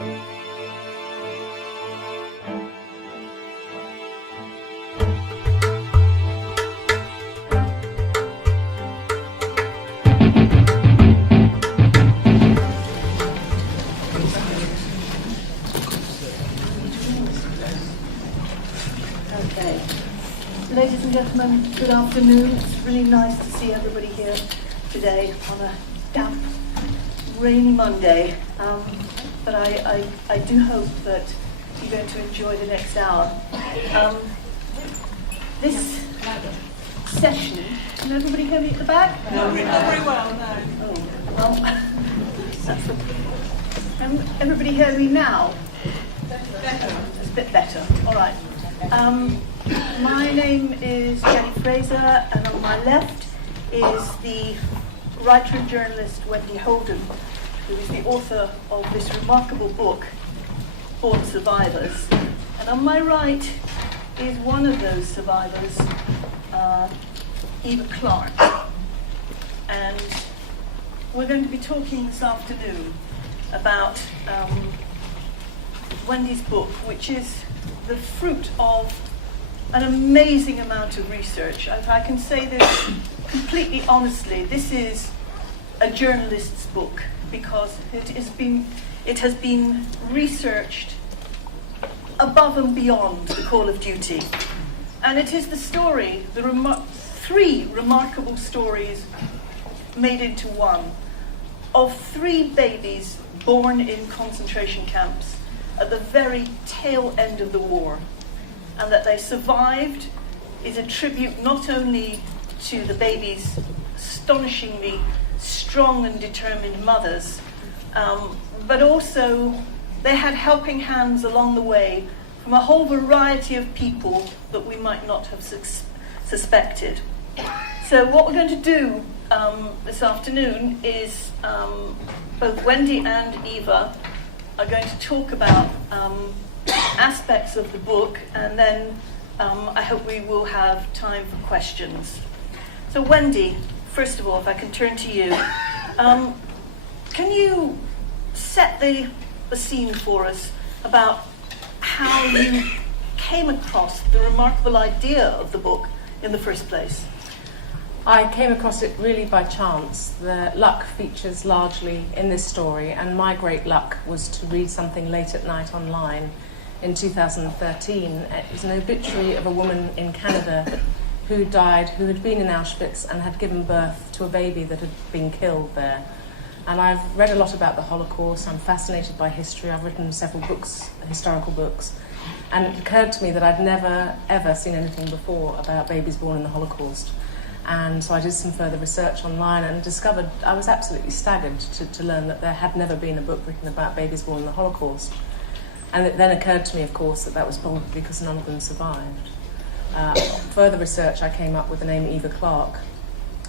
Okay. Ladies and gentlemen, good afternoon. It's really nice to see everybody here today on a damp, rainy Monday. But I do hope that you're going to enjoy the next hour. This session, can everybody hear me at the back? Not very well, no. Oh, well, that's everybody hear me now? It's a bit better. All right. My name is Jenny Fraser, and on my left is the writer and journalist Wendy Holden, who is the author of this remarkable book, Born Survivors. And on my right is one of those survivors, Eva Clarke. And we're going to be talking this afternoon about Wendy's book, which is the fruit of an amazing amount of research. If I can say this completely honestly, this is a journalist's book because it has been researched above and beyond the call of duty. And it is the story, three remarkable stories made into one, of three babies born in concentration camps at the very tail end of the war. And that they survived is a tribute not only to the babies' astonishingly strong and determined mothers, but also they had helping hands along the way from a whole variety of people that we might not have suspected. So what we're going to do this afternoon is both Wendy and Eva are going to talk about aspects of the book, and then I hope we will have time for questions. So Wendy, first of all, if I can turn to you, can you set the scene for us about how you came across the remarkable idea of the book in the first place? I came across it really by chance. The luck features largely in this story, and my great luck was to read something late at night online in 2013. It was an obituary of a woman in Canada who died, who had been in Auschwitz and had given birth to a baby that had been killed there. And I've read a lot about the Holocaust. I'm fascinated by history. I've written several books, historical books. And it occurred to me that I'd never, ever seen anything before about babies born in the Holocaust. And so I did some further research online and discovered, I was absolutely staggered to learn that there had never been a book written about babies born in the Holocaust. And it then occurred to me, of course, that was probably because none of them survived. Further research, I came up with the name Eva Clarke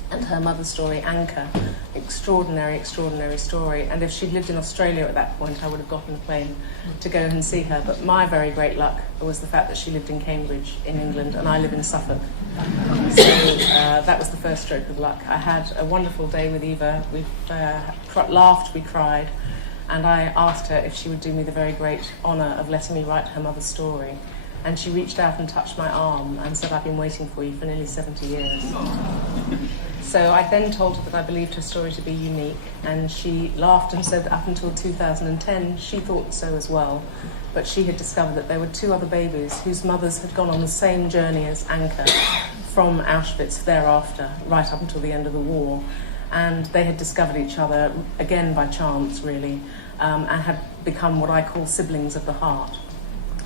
and her mother's story, Anchor. Extraordinary, extraordinary story. And if she'd lived in Australia at that point, I would have gotten a plane to go and see her. But my very great luck was the fact that she lived in Cambridge in England, and I live in Suffolk. So that was the first stroke of luck. I had a wonderful day with Eva. We laughed, we cried. And I asked her if she would do me the very great honour of letting me write her mother's story. And she reached out and touched my arm and said, "I've been waiting for you for nearly 70 years. So I then told her that I believed her story to be unique, and she laughed and said up until 2010 she thought so as well. But she had discovered that there were two other babies whose mothers had gone on the same journey as Anchor from Auschwitz thereafter, right up until the end of the war. And they had discovered each other, again by chance really, and had become what I call siblings of the heart.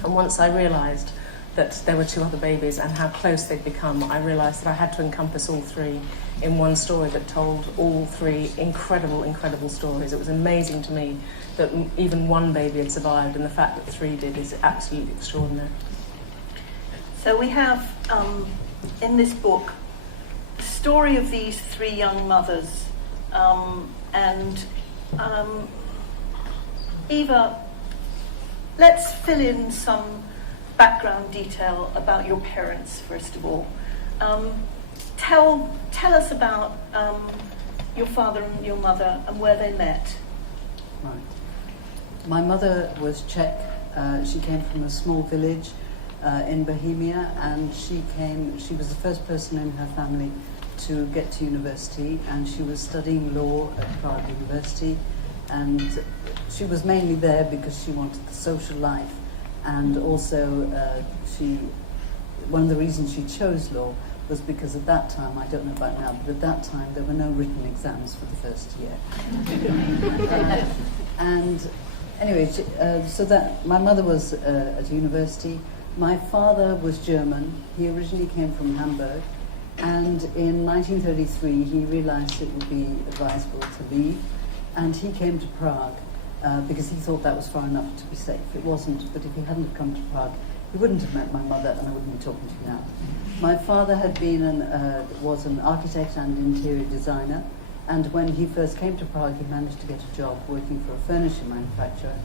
And once I realised that there were two other babies and how close they'd become, I realised that I had to encompass all three in one story that told all three incredible, incredible stories. It was amazing to me that even one baby had survived, and the fact that three did is absolutely extraordinary. So we have, in this book, the story of these three young mothers. Eva, let's fill in some background detail about your parents, first of all. Tell us about your father and your mother and where they met. Right. My mother was Czech. She came from a small village in Bohemia, and she was the first person in her family to get to university, and she was studying law at Prague University, and she was mainly there because she wanted the social life, and also one of the reasons she chose law was because at that time, I don't know about now, but at that time there were no written exams for the first year. And anyway, so that my mother was at university. My father was German. He originally came from Hamburg, and in 1933 he realized it would be advisable to leave, and he came to Prague because he thought that was far enough to be safe. It wasn't, but if he hadn't have come to Prague, he wouldn't have met my mother, and I wouldn't be talking to you now. My father had been was an architect and interior designer, and when he first came to Prague, he managed to get a job working for a furniture manufacturer,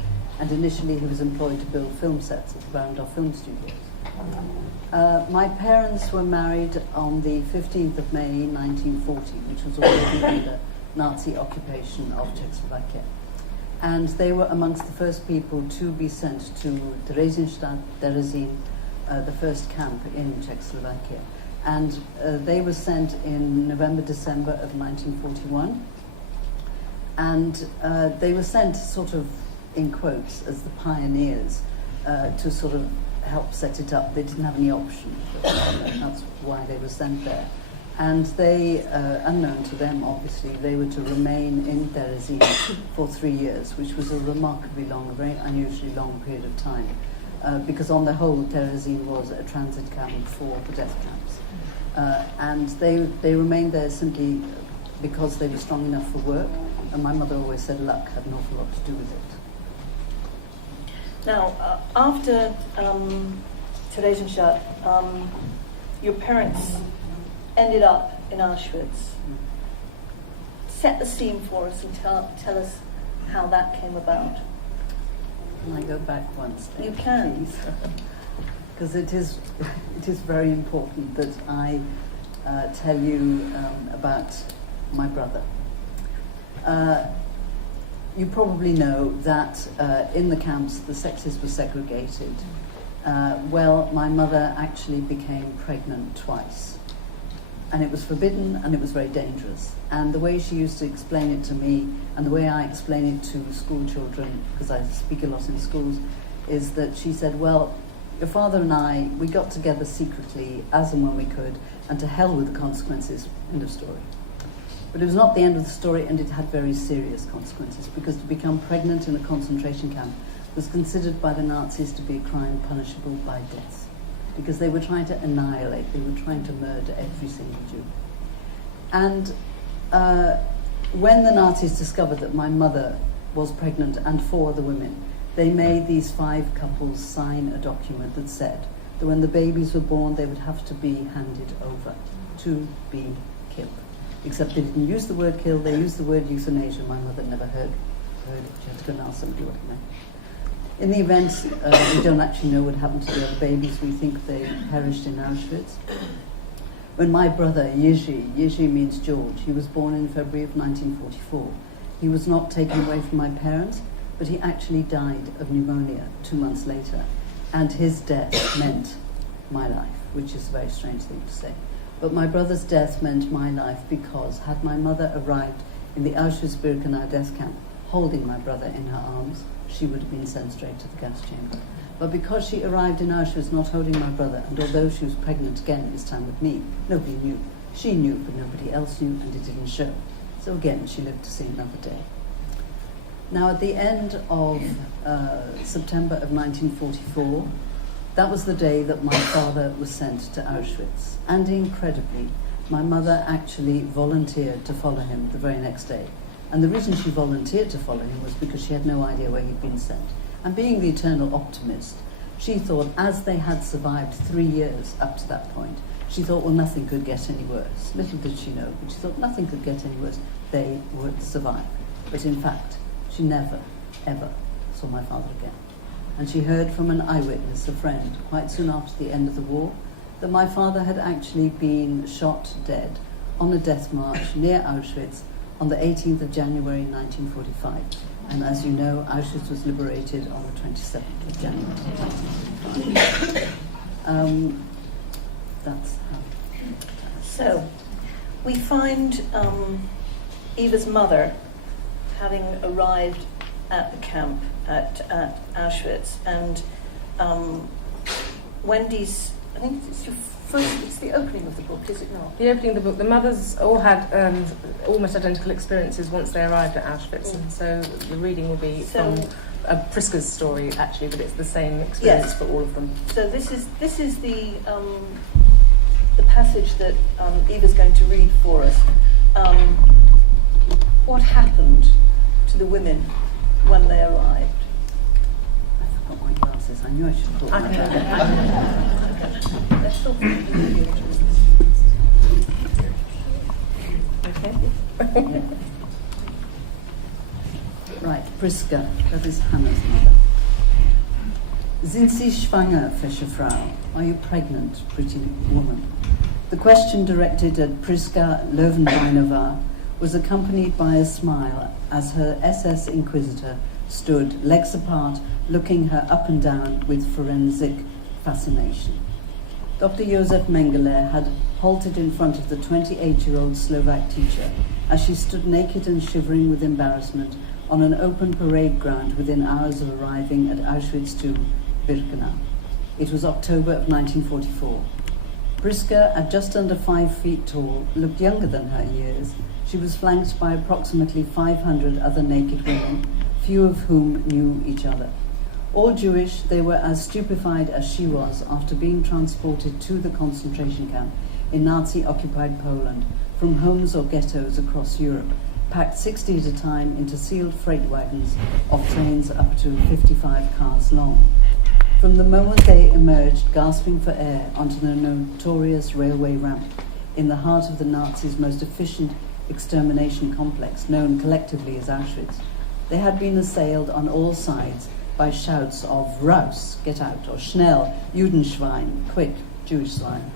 and initially he was employed to build film sets at the Barrendorf Film Studios. My parents were married on the 15th of May 1940, which was already under Nazi occupation of Czechoslovakia. And they were amongst the first people to be sent to Theresienstadt, Terezín, the first camp in Czechoslovakia. And they were sent in November, December of 1941. And they were sent sort of, in quotes, as the pioneers to sort of help set it up. They didn't have any option, but that's why they were sent there. And they, unknown to them obviously, they were to remain in Terezín for 3 years, which was a remarkably long, a very unusually long period of time, because on the whole Terezín was a transit camp for the death camps. And they remained there simply because they were strong enough for work, and my mother always said luck had an awful lot to do with it. Now, after Theresienstadt, your parents ended up in Auschwitz. Set the scene for us and tell us how that came about. Can I go back once? You can. Because it is very important that I tell you about my brother. You probably know that in the camps the sexes were segregated. Well, my mother actually became pregnant twice. And it was forbidden, and it was very dangerous. And the way she used to explain it to me, and the way I explain it to school children, because I speak a lot in schools, is that she said, well, your father and I, we got together secretly, as and when we could, and to hell with the consequences, end of story. But it was not the end of the story, and it had very serious consequences, because to become pregnant in a concentration camp was considered by the Nazis to be a crime punishable by death, because they were trying to annihilate, they were trying to murder every single Jew. And when the Nazis discovered that my mother was pregnant and 4 other women, they made these 5 couples sign a document that said that when the babies were born, they would have to be handed over to be killed. Except they didn't use the word kill, they used the word euthanasia. My mother never heard it. She had to go and ask somebody what it meant. In the event, we don't actually know what happened to the other babies. We think they perished in Auschwitz. When my brother, Jiří means George, he was born in February of 1944. He was not taken away from my parents, but he actually died of pneumonia 2 months later. And his death meant my life, which is a very strange thing to say. But my brother's death meant my life because had my mother arrived in the Auschwitz-Birkenau death camp holding my brother in her arms, she would have been sent straight to the gas chamber. But because she arrived in Auschwitz not holding my brother, and although she was pregnant again, this time with me, nobody knew. She knew, but nobody else knew, and it didn't show. So again, she lived to see another day. Now, at the end of September of 1944, that was the day that my father was sent to Auschwitz. And incredibly, my mother actually volunteered to follow him the very next day. And the reason she volunteered to follow him was because she had no idea where he'd been sent. And being the eternal optimist, she thought, as they had survived 3 years up to that point, she thought, well, nothing could get any worse. Little did she know, but she thought nothing could get any worse. They would survive. But in fact, she never, ever saw my father again. And she heard from an eyewitness, a friend, quite soon after the end of the war, that my father had actually been shot dead on a death march near Auschwitz on the 18th of January 1945. And as you know, Auschwitz was liberated on the 27th of January 1945. That's how. So, we find Eva's mother having arrived at the camp at Auschwitz, and Wendy's, I think it's your first, it's the opening of the book, is it not? The opening of the book, the mothers all had almost identical experiences once they arrived at Auschwitz, and so the reading will be from Priska's story, actually, but it's the same experience for all of them. So this is the passage that Eva's going to read for us. What happened to the women when they arrived? I forgot my glasses. I knew I should put my glasses. Let's talk about Okay. Right, Priska, that is Hannah's mother. Sind Sie schwanger, fesche Frau? Are you pregnant, pretty woman? The question, directed at Priska Löwenweinova, was accompanied by a smile as her SS inquisitor stood, legs apart, looking her up and down with forensic fascination. Dr. Josef Mengele had halted in front of the 28-year-old Slovak teacher as she stood naked and shivering with embarrassment on an open parade ground within hours of arriving at Auschwitz II Birkenau. It was October of 1944. Priska, at just under 5 feet tall, looked younger than her years. She was flanked by approximately 500 other naked women, few of whom knew each other. All Jewish, they were as stupefied as she was after being transported to the concentration camp in Nazi-occupied Poland from homes or ghettos across Europe, packed 60 at a time into sealed freight wagons of trains up to 55 cars long. From the moment they emerged, gasping for air, onto the notorious railway ramp in the heart of the Nazis' most efficient extermination complex, known collectively as Auschwitz, they had been assailed on all sides by shouts of "Raus, get out," or "Schnell, Judenschwein, quick, Jewish swine."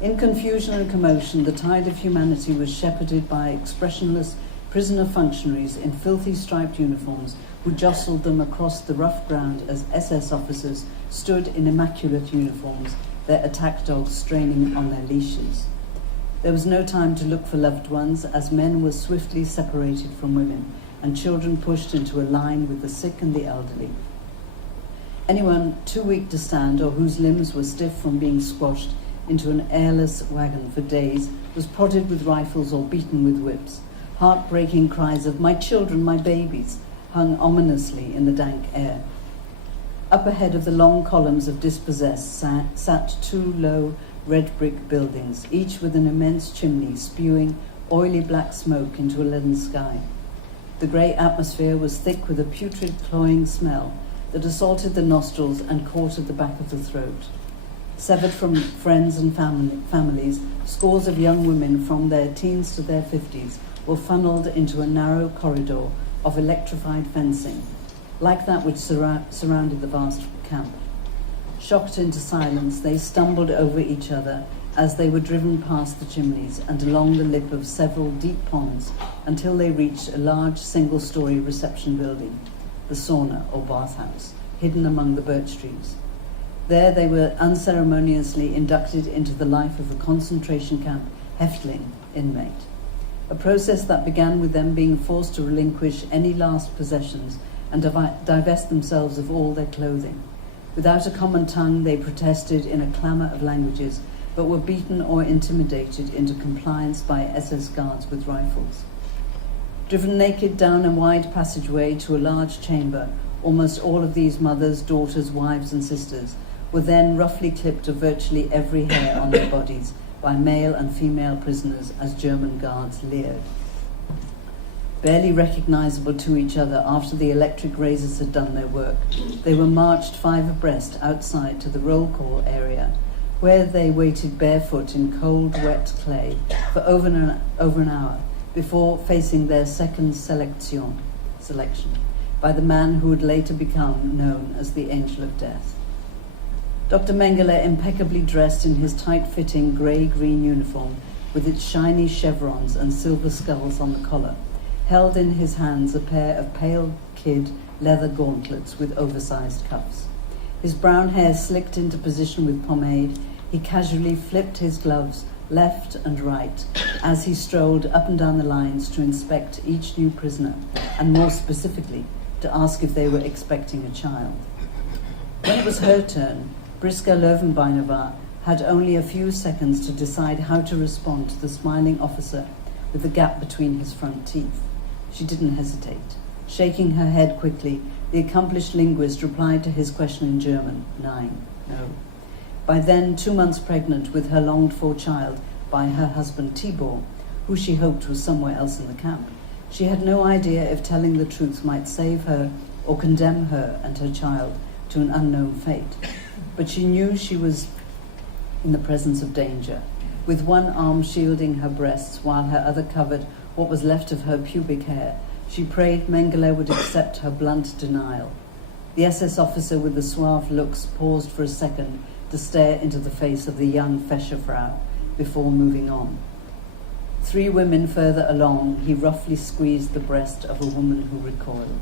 In confusion and commotion, the tide of humanity was shepherded by expressionless prisoner functionaries in filthy striped uniforms who jostled them across the rough ground as SS officers stood in immaculate uniforms, their attack dogs straining on their leashes. There was no time to look for loved ones, as men were swiftly separated from women and children pushed into a line with the sick and the elderly. Anyone too weak to stand or whose limbs were stiff from being squashed into an airless wagon for days was prodded with rifles or beaten with whips. Heartbreaking cries of "My children, my babies," hung ominously in the dank air. Up ahead of the long columns of dispossessed sat 2 low red brick buildings, each with an immense chimney spewing oily black smoke into a leaden sky. The grey atmosphere was thick with a putrid, cloying smell that assaulted the nostrils and caught at the back of the throat. Severed from friends and families, scores of young women from their teens to their 50s were funneled into a narrow corridor of electrified fencing, like that which surrounded the vast camp. Shocked into silence, they stumbled over each other as they were driven past the chimneys and along the lip of several deep ponds until they reached a large single-story reception building, the sauna or bathhouse, hidden among the birch trees. There they were unceremoniously inducted into the life of a concentration camp Häftling inmate, a process that began with them being forced to relinquish any last possessions and divest themselves of all their clothing. Without a common tongue, they protested in a clamour of languages, but were beaten or intimidated into compliance by SS guards with rifles. Driven naked down a wide passageway to a large chamber, almost all of these mothers, daughters, wives and sisters were then roughly clipped of virtually every hair on their bodies by male and female prisoners as German guards leered. Barely recognizable to each other after the electric razors had done their work, they were marched 5 abreast outside to the roll call area, where they waited barefoot in cold, wet clay for over an hour before facing their second selection by the man who would later become known as the Angel of Death. Dr. Mengele, impeccably dressed in his tight-fitting grey-green uniform with its shiny chevrons and silver skulls on the collar, held in his hands a pair of pale kid leather gauntlets with oversized cuffs. His brown hair slicked into position with pomade, he casually flipped his gloves left and right as he strolled up and down the lines to inspect each new prisoner, and more specifically, to ask if they were expecting a child. When it was her turn, Priska Löwenbeinerva had only a few seconds to decide how to respond to the smiling officer with the gap between his front teeth. She didn't hesitate. Shaking her head quickly, the accomplished linguist replied to his question in German, "Nein, no." By then 2 months pregnant with her longed-for child by her husband Tibor, who she hoped was somewhere else in the camp, she had no idea if telling the truth might save her or condemn her and her child to an unknown fate. But she knew she was in the presence of danger. With one arm shielding her breasts while her other covered what was left of her pubic hair, she prayed Mengele would accept her blunt denial. The SS officer with the suave looks paused for a second to stare into the face of the young Fächerfrau before moving on. 3 women further along, he roughly squeezed the breast of a woman who recoiled.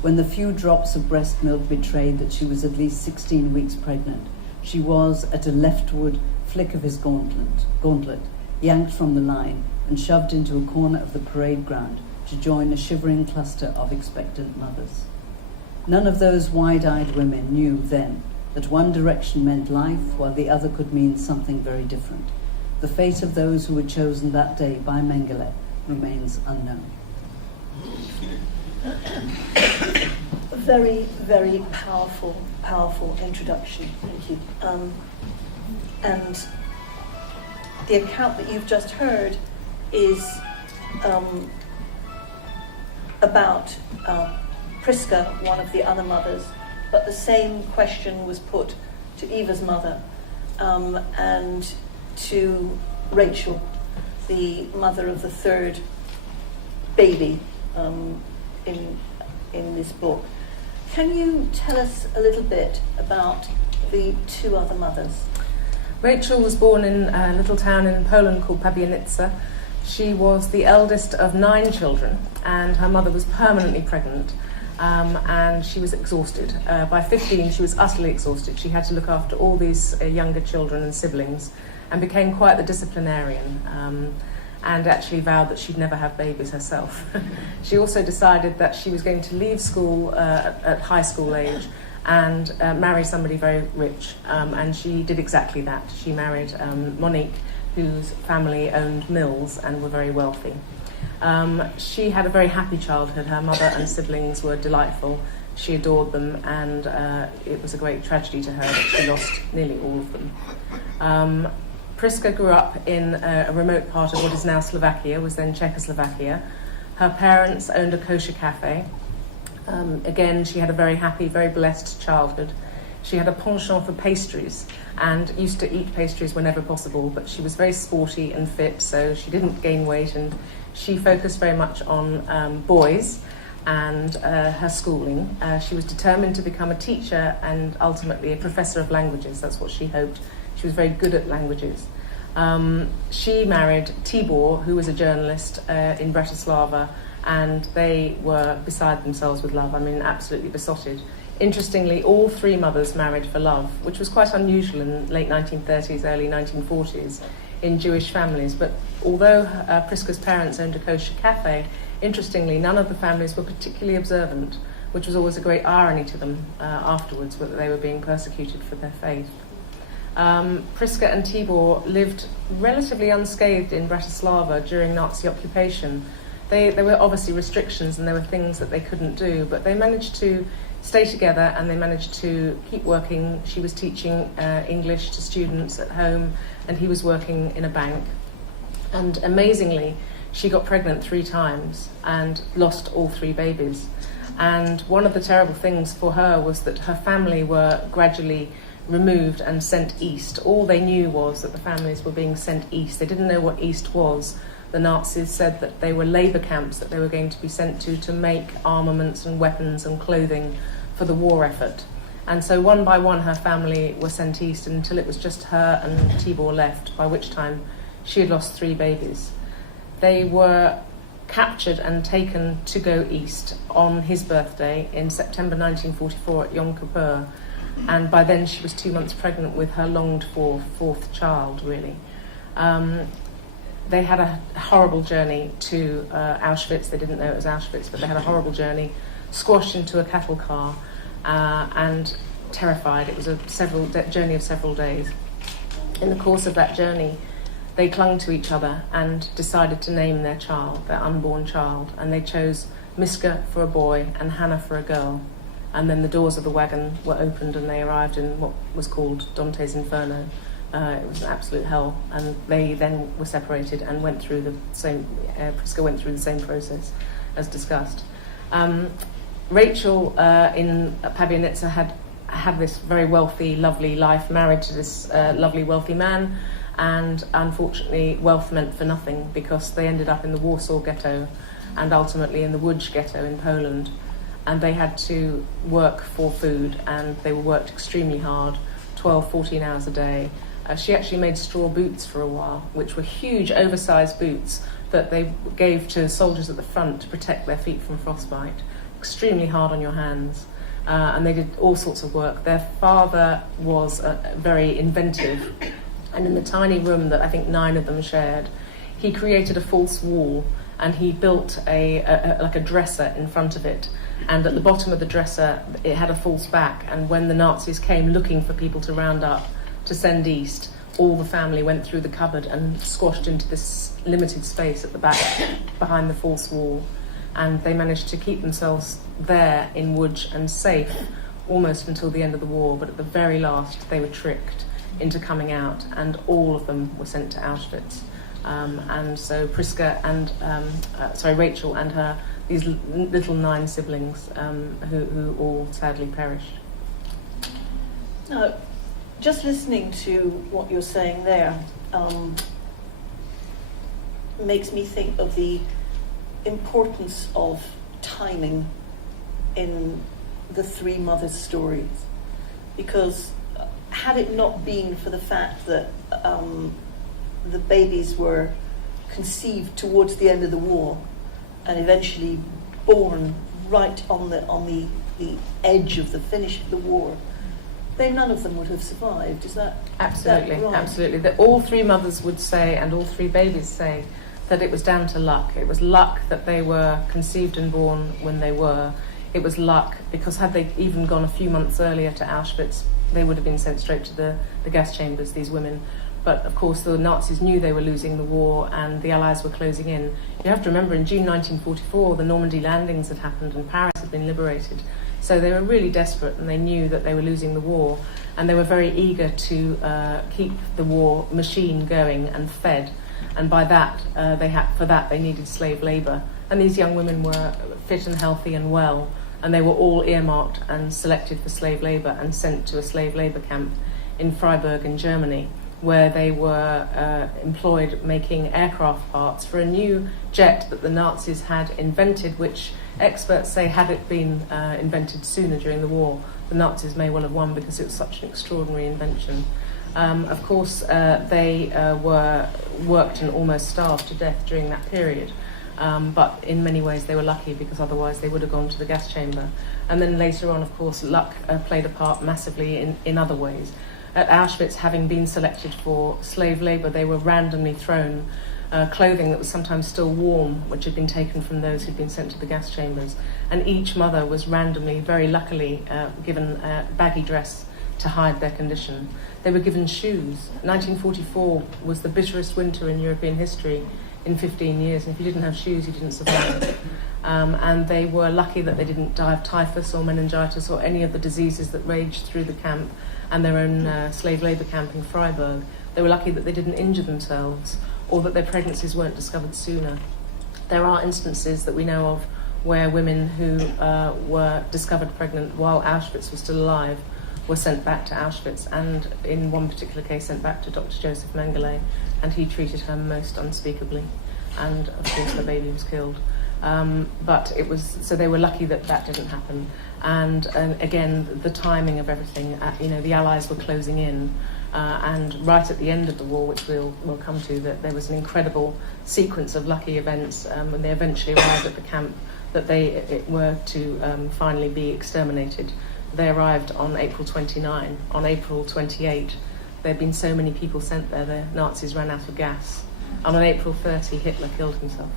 When the few drops of breast milk betrayed that she was at least 16 weeks pregnant, she was, at a leftward flick of his gauntlet, yanked from the line and shoved into a corner of the parade ground to join a shivering cluster of expectant mothers. None of those wide-eyed women knew then that one direction meant life while the other could mean something very different. The fate of those who were chosen that day by Mengele remains unknown. A very, very powerful introduction. Thank you. And the account that you've just heard is about Priska, one of the other mothers, but the same question was put to Eva's mother and to Rachel, the mother of the 3rd baby in this book. Can you tell us a little bit about the 2 other mothers? Rachel was born in a little town in Poland called Pabianice. She was the eldest of 9 children, and her mother was permanently pregnant, and she was exhausted. By 15, she was utterly exhausted. She had to look after all these younger children and siblings, and became quite the disciplinarian, and actually vowed that she'd never have babies herself. She also decided that she was going to leave school at high school age and marry somebody very rich, and she did exactly that. She married Monique, whose family owned mills and were very wealthy. She had a very happy childhood. Her mother and siblings were delightful. She adored them, and it was a great tragedy to her that she lost nearly all of them. Priska grew up in a remote part of what is now Slovakia, was then Czechoslovakia. Her parents owned a kosher cafe. Again, she had a very happy, very blessed childhood. She had a penchant for pastries and used to eat pastries whenever possible, but she was very sporty and fit, so she didn't gain weight, and she focused very much on boys and her schooling. She was determined to become a teacher and ultimately a professor of languages. That's what she hoped. She was very good at languages. She married Tibor, who was a journalist in Bratislava, and they were beside themselves with love. I mean, absolutely besotted. Interestingly, all 3 mothers married for love, which was quite unusual in late 1930s, early 1940s in Jewish families. But although Priska's parents owned a kosher cafe, interestingly, none of the families were particularly observant, which was always a great irony to them afterwards, that they were being persecuted for their faith. Priska and Tibor lived relatively unscathed in Bratislava during Nazi occupation. There were obviously restrictions and there were things that they couldn't do, but they managed to stay together and they managed to keep working. She was teaching English to students at home and he was working in a bank. And amazingly, she got pregnant 3 times and lost all 3 babies. And one of the terrible things for her was that her family were gradually removed and sent east. All they knew was that the families were being sent east. They didn't know what east was. The Nazis said that they were labour camps that they were going to be sent to make armaments and weapons and clothing for the war effort. And so one by one her family were sent east until it was just her and Tibor left, by which time she had lost 3 babies. They were captured and taken to go east on his birthday in September 1944 at Yom Kippur. And by then she was 2 months pregnant with her longed-for fourth child, really. They had a horrible journey to Auschwitz. They didn't know it was Auschwitz, but they had a horrible journey, squashed into a cattle car, and terrified. It was a journey of several days. In the course of that journey, they clung to each other and decided to name their child, their unborn child, and they chose Miska for a boy and Hannah for a girl. And then the doors of the wagon were opened and they arrived in what was called Dante's Inferno. It was an absolute hell, and they then were separated and went through the same, Priska went through the same process as discussed. Rachel in Pabianica had this very wealthy, lovely life, married to this lovely, wealthy man, and unfortunately wealth meant for nothing, because they ended up in the Warsaw Ghetto and ultimately in the Łódź Ghetto in Poland, and they had to work for food, and they worked extremely hard, 12, 14 hours a day. She actually made straw boots for a while, which were huge, oversized boots that they gave to soldiers at the front to protect their feet from frostbite. Extremely hard on your hands. And they did all sorts of work. Their father was very inventive, and in the tiny room that I think 9 of them shared, he created a false wall, and he built like a dresser in front of it, and at the bottom of the dresser it had a false back, and when the Nazis came looking for people to round up to send east, all the family went through the cupboard and squashed into this limited space at the back behind the false wall, and they managed to keep themselves there in Łódź and safe almost until the end of the war, but at the very last they were tricked into coming out, and all of them were sent to Auschwitz. And so Priska and Rachel and her, these little 9 siblings, who all sadly perished. Now, just listening to what you're saying there makes me think of the importance of timing in the 3 mothers' stories, because had it not been for the fact that the babies were conceived towards the end of the war and eventually born right on the edge of the finish of the war, then none of them would have survived. Is that absolutely right? Absolutely. That all 3 mothers would say, and all 3 babies say, that it was down to luck. It was luck that they were conceived and born when they were. It was luck because had they even gone a few months earlier to Auschwitz, they would have been sent straight to the gas chambers, these women. But of course the Nazis knew they were losing the war and the Allies were closing in. You have to remember, in June 1944 the Normandy landings had happened and Paris had been liberated. So they were really desperate, and they knew that they were losing the war, and they were very eager to keep the war machine going and fed. And by that, they needed slave labour. And these young women were fit and healthy and well, and they were all earmarked and selected for slave labour and sent to a slave labour camp in Freiburg in Germany, where they were employed making aircraft parts for a new jet that the Nazis had invented, which experts say had it been invented sooner during the war, the Nazis may well have won, because it was such an extraordinary invention. Of course, they were worked and almost starved to death during that period. But in many ways they were lucky, because otherwise they would have gone to the gas chamber. And then later on, of course, luck played a part massively in other ways. At Auschwitz, having been selected for slave labour, they were randomly thrown clothing that was sometimes still warm, which had been taken from those who'd been sent to the gas chambers. And each mother was randomly, very luckily, given a baggy dress to hide their condition. They were given shoes. 1944 was the bitterest winter in European history in 15 years, and if you didn't have shoes, you didn't survive. And they were lucky that they didn't die of typhus or meningitis or any of the diseases that raged through the camp and their own slave labour camp in Freiburg. They were lucky that they didn't injure themselves, or that their pregnancies weren't discovered sooner. There are instances that we know of where women who were discovered pregnant while Auschwitz was still alive were sent back to Auschwitz, and in one particular case sent back to Dr. Joseph Mengele, and he treated her most unspeakably, and of course the baby was killed. But it was, so they were lucky that that didn't happen. And again, the timing of everything, the Allies were closing in. And right at the end of the war, which we'll come to, that there was an incredible sequence of lucky events when they eventually arrived at the camp that they were to finally be exterminated. They arrived on April 29. On April 28, there had been so many people sent there, the Nazis ran out of gas. And on April 30, Hitler killed himself.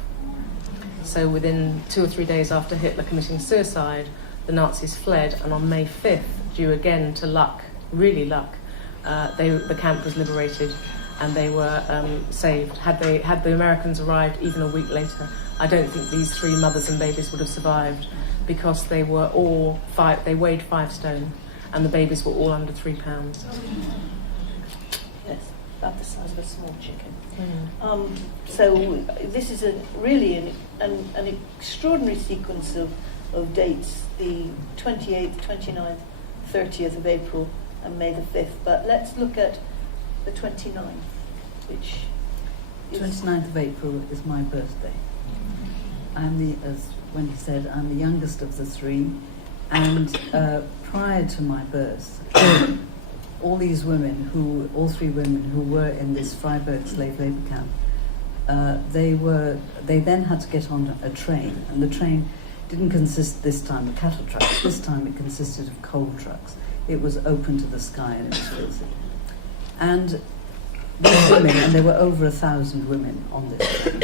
So within 2 or 3 days after Hitler committing suicide, the Nazis fled, and on May 5th, due again to luck, really luck, the camp was liberated and they were saved. Had the Americans arrived even a week later, I don't think these 3 mothers and babies would have survived, because they were all they weighed 5 stone, and the babies were all under 3 pounds. Yes, about the size of a small chicken. So this is really an extraordinary sequence of dates, the 28th, 29th, 30th of April and May the 5th. But let's look at the 29th, which is... 29th of April is my birthday. As Wendy said, I'm the youngest of the 3, and prior to my birth, all these women, all 3 women who were in this Freiburg slave labour camp, they then had to get on a train, and the train didn't consist this time of cattle trucks. This time it consisted of coal trucks. It was open to the sky and it was filthy. And these women, and there were over 1,000 women on this train,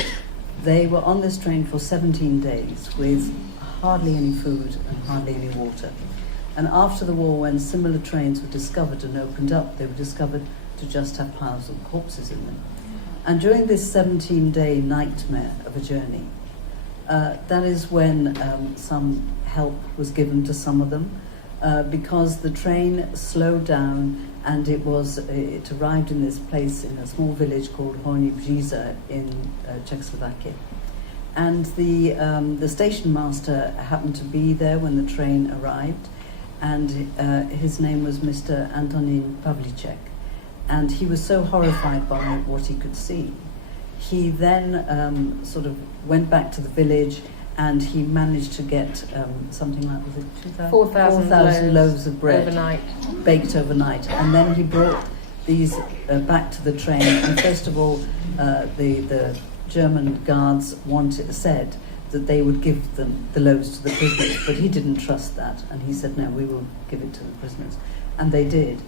they were on this train for 17 days with hardly any food and hardly any water. And after the war, when similar trains were discovered and opened up, they were discovered to just have piles of corpses in them. And during this 17-day nightmare of a journey, that is when some help was given to some of them, because the train slowed down, and it arrived in this place in a small village called Horní Bříza in Czechoslovakia. And the station master happened to be there when the train arrived, and his name was Mr. Antonín Pavlíček. And he was so horrified by what he could see, he then sort of went back to the village, and he managed to get something like, was it 4,000 loaves of bread baked overnight. And then he brought these back to the train, and first of all the German guards said that they would give them the loaves to the prisoners, but he didn't trust that, and he said, no, we will give it to the prisoners. And they did.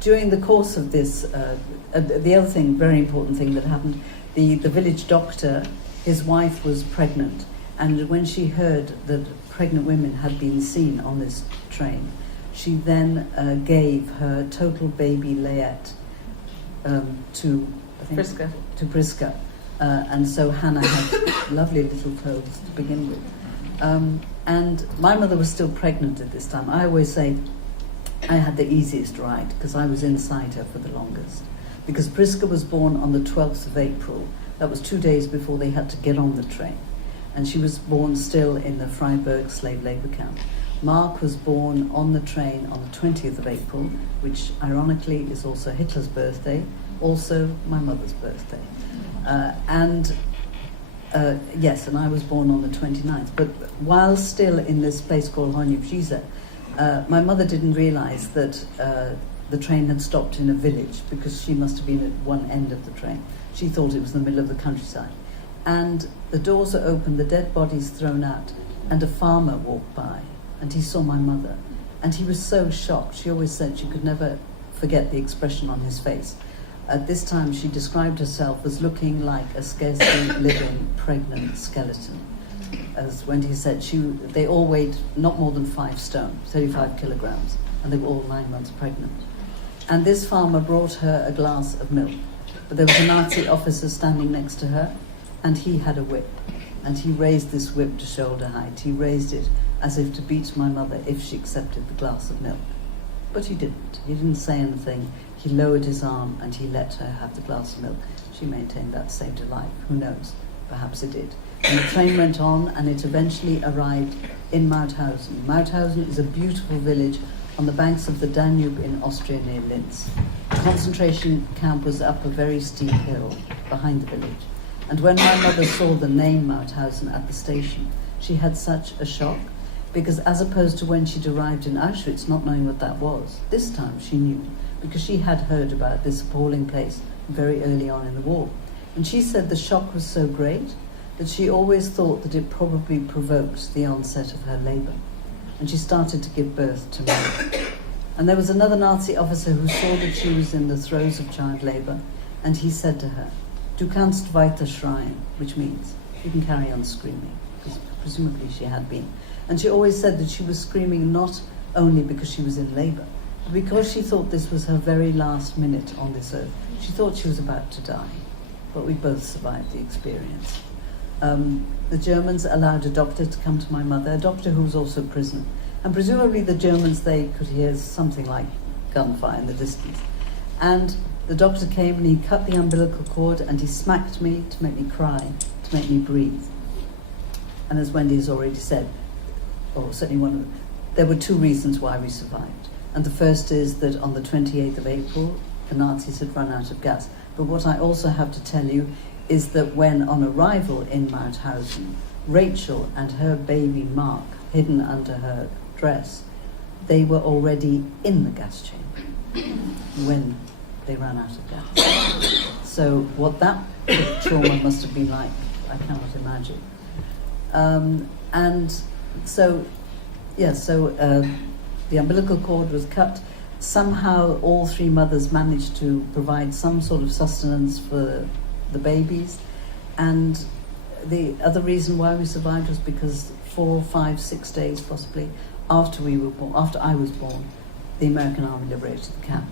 During the course of this, the other thing, very important thing that happened, the village doctor, his wife was pregnant, and when she heard that pregnant women had been seen on this train, she then gave her total baby layette to Briska. And so Hannah had lovely little clothes to begin with. And my mother was still pregnant at this time. I always say I had the easiest ride because I was inside her for the longest. Because Briska was born on the 12th of April. That was 2 days before they had to get on the train. And she was born still in the Freiburg slave labour camp. Mark was born on the train on the 20th of April, which ironically is also Hitler's birthday, also my mother's birthday. Yes, and I was born on the 29th. But while still in this place called Horní Bříza, my mother didn't realise that the train had stopped in a village, because she must have been at one end of the train. She thought it was the middle of the countryside. And the doors are open, the dead bodies thrown out, and a farmer walked by, and he saw my mother. And he was so shocked. She always said she could never forget the expression on his face. At this time, she described herself as looking like a scarcely living pregnant skeleton. As Wendy said, they all weighed not more than 5 stone, 35 kilograms, and they were all 9 months pregnant. And this farmer brought her a glass of milk. But there was a Nazi officer standing next to her, and he had a whip. And he raised this whip to shoulder height. He raised it as if to beat my mother if she accepted the glass of milk. But he didn't. He didn't say anything. He lowered his arm and he let her have the glass of milk. She maintained that saved her life. Who knows? Perhaps it did. And the train went on, and it eventually arrived in Mauthausen. Mauthausen is a beautiful village on the banks of the Danube in Austria near Linz. The concentration camp was up a very steep hill behind the village. And when my mother saw the name Mauthausen at the station, she had such a shock. Because as opposed to when she'd arrived in Auschwitz not knowing what that was, this time she knew, because she had heard about this appalling place very early on in the war. And she said the shock was so great that she always thought that it probably provoked the onset of her labour. And she started to give birth to me. And there was another Nazi officer who saw that she was in the throes of child labour, and he said to her, "Du kannst weiter schreien," which means you can carry on screaming, because presumably she had been. And she always said that she was screaming not only because she was in labour, but because she thought this was her very last minute on this earth. She thought she was about to die, but we both survived the experience. The Germans allowed a doctor to come to my mother, a doctor who was also a prisoner. And presumably the Germans, they could hear something like gunfire in the distance. And the doctor came and he cut the umbilical cord and he smacked me to make me cry, to make me breathe. And as Wendy has already said, or certainly one of them, there were two reasons why we survived. And the first is that on the 28th of April, the Nazis had run out of gas. But what I also have to tell you is that when on arrival in Mauthausen, Rachel and her baby Mark, hidden under her dress, they were already in the gas chamber when they ran out of gas. So what that trauma must have been like, I cannot imagine. And so, the umbilical cord was cut. Somehow all three mothers managed to provide some sort of sustenance for the babies. And the other reason why we survived was because 4, 5, 6 days possibly after I was born, the American Army liberated the camp.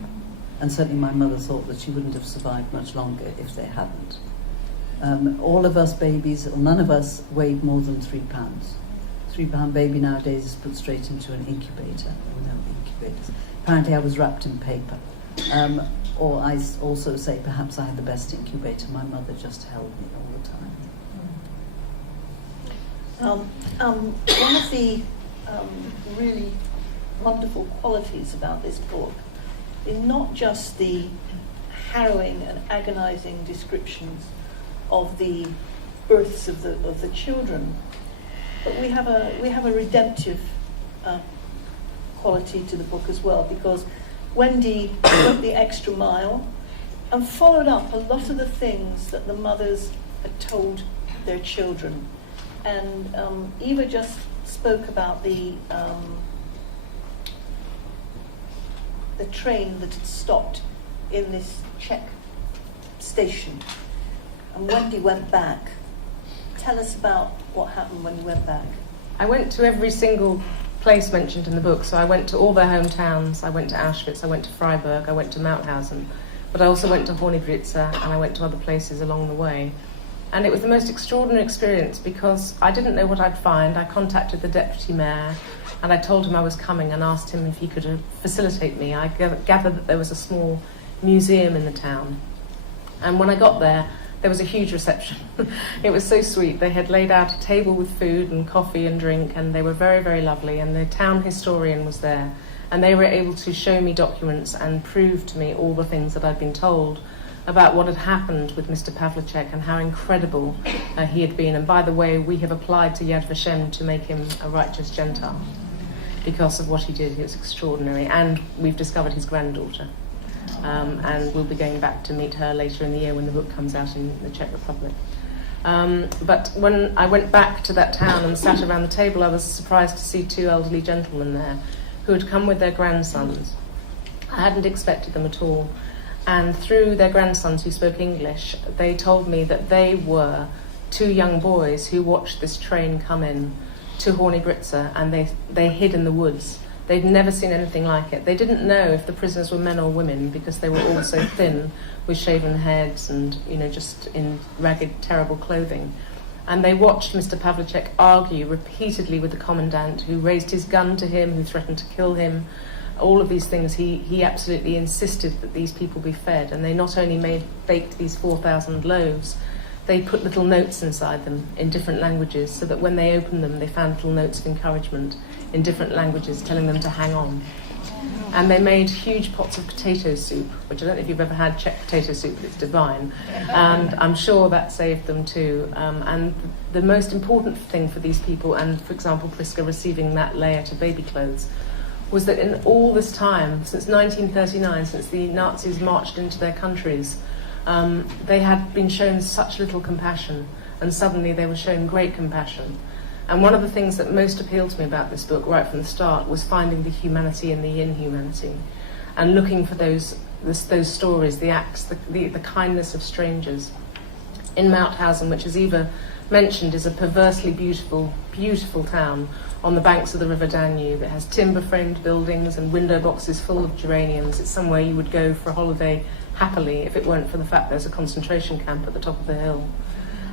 And certainly my mother thought that she wouldn't have survived much longer if they hadn't. All of us babies, or none of us, weighed more than 3 pounds. 3-pound baby nowadays is put straight into an incubator. There were no incubators. Apparently I was wrapped in paper. Or I also say perhaps I had the best incubator. My mother just held me all the time. One of the really wonderful qualities about this book is not just the harrowing and agonizing descriptions of the births of the children, but we have a redemptive quality to the book as well, because Wendy went the extra mile and followed up a lot of the things that the mothers had told their children. And Eva just spoke about the train that had stopped in this Czech station. And Wendy went back. Tell us about what happened when you went back. I went to every single place mentioned in the book. So I went to all their hometowns. I went to Auschwitz, I went to Freiburg, I went to Mauthausen, but I also went to Hornibritze and I went to other places along the way. And it was the most extraordinary experience because I didn't know what I'd find. I contacted the deputy mayor and I told him I was coming and asked him if he could facilitate me. I gathered that there was a small museum in the town. And when I got there was a huge reception. It was so sweet. They had laid out a table with food and coffee and drink, and they were very, very lovely. And the town historian was there. And they were able to show me documents and prove to me all the things that I'd been told about what had happened with Mr. Pavlicek and how incredible he had been. And by the way, we have applied to Yad Vashem to make him a righteous Gentile because of what he did. He was extraordinary. And we've discovered his granddaughter. And we'll be going back to meet her later in the year when the book comes out in the Czech Republic. But when I went back to that town and sat around the table, I was surprised to see 2 elderly gentlemen there who had come with their grandsons. I hadn't expected them at all. And through their grandsons who spoke English, they told me that they were 2 young boys who watched this train come in to Hornibritze, and they hid in the woods. They'd never seen anything like it. They didn't know if the prisoners were men or women because they were all so thin with shaven heads and, just in ragged, terrible clothing. And they watched Mr. Pavlicek argue repeatedly with the commandant, who raised his gun to him, who threatened to kill him. All of these things, he absolutely insisted that these people be fed. And they not only baked these 4,000 loaves, they put little notes inside them in different languages so that when they opened them, they found little notes of encouragement in different languages telling them to hang on. And they made huge pots of potato soup, which I don't know if you've ever had Czech potato soup, but it's divine. And I'm sure that saved them too. And the most important thing for these people, and for example, Priska receiving that layer to baby clothes, was that in all this time, since 1939, since the Nazis marched into their countries, they had been shown such little compassion, and suddenly they were shown great compassion. And one of the things that most appealed to me about this book right from the start was finding the humanity in the inhumanity, and looking for those stories, the acts, the kindness of strangers. In Mauthausen, which, as Eva mentioned, is a perversely beautiful, beautiful town on the banks of the River Danube. It has timber-framed buildings and window boxes full of geraniums. It's somewhere you would go for a holiday happily if it weren't for the fact there's a concentration camp at the top of the hill.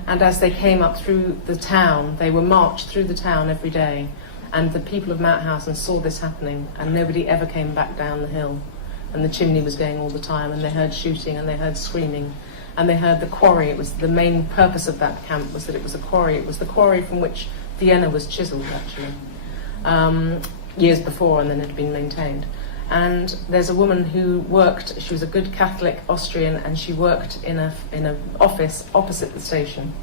And as they came up through the town, they were marched through the town every day, and the people of Mauthausen saw this happening, and nobody ever came back down the hill. And the chimney was going all the time, and they heard shooting, and they heard screaming, and they heard the quarry. It was the main purpose of that camp was that it was a quarry. It was the quarry from which Vienna was chiselled, actually, years before, and then it had been maintained. And there's a woman who worked, she was a good Catholic Austrian, and she worked in an office opposite the station.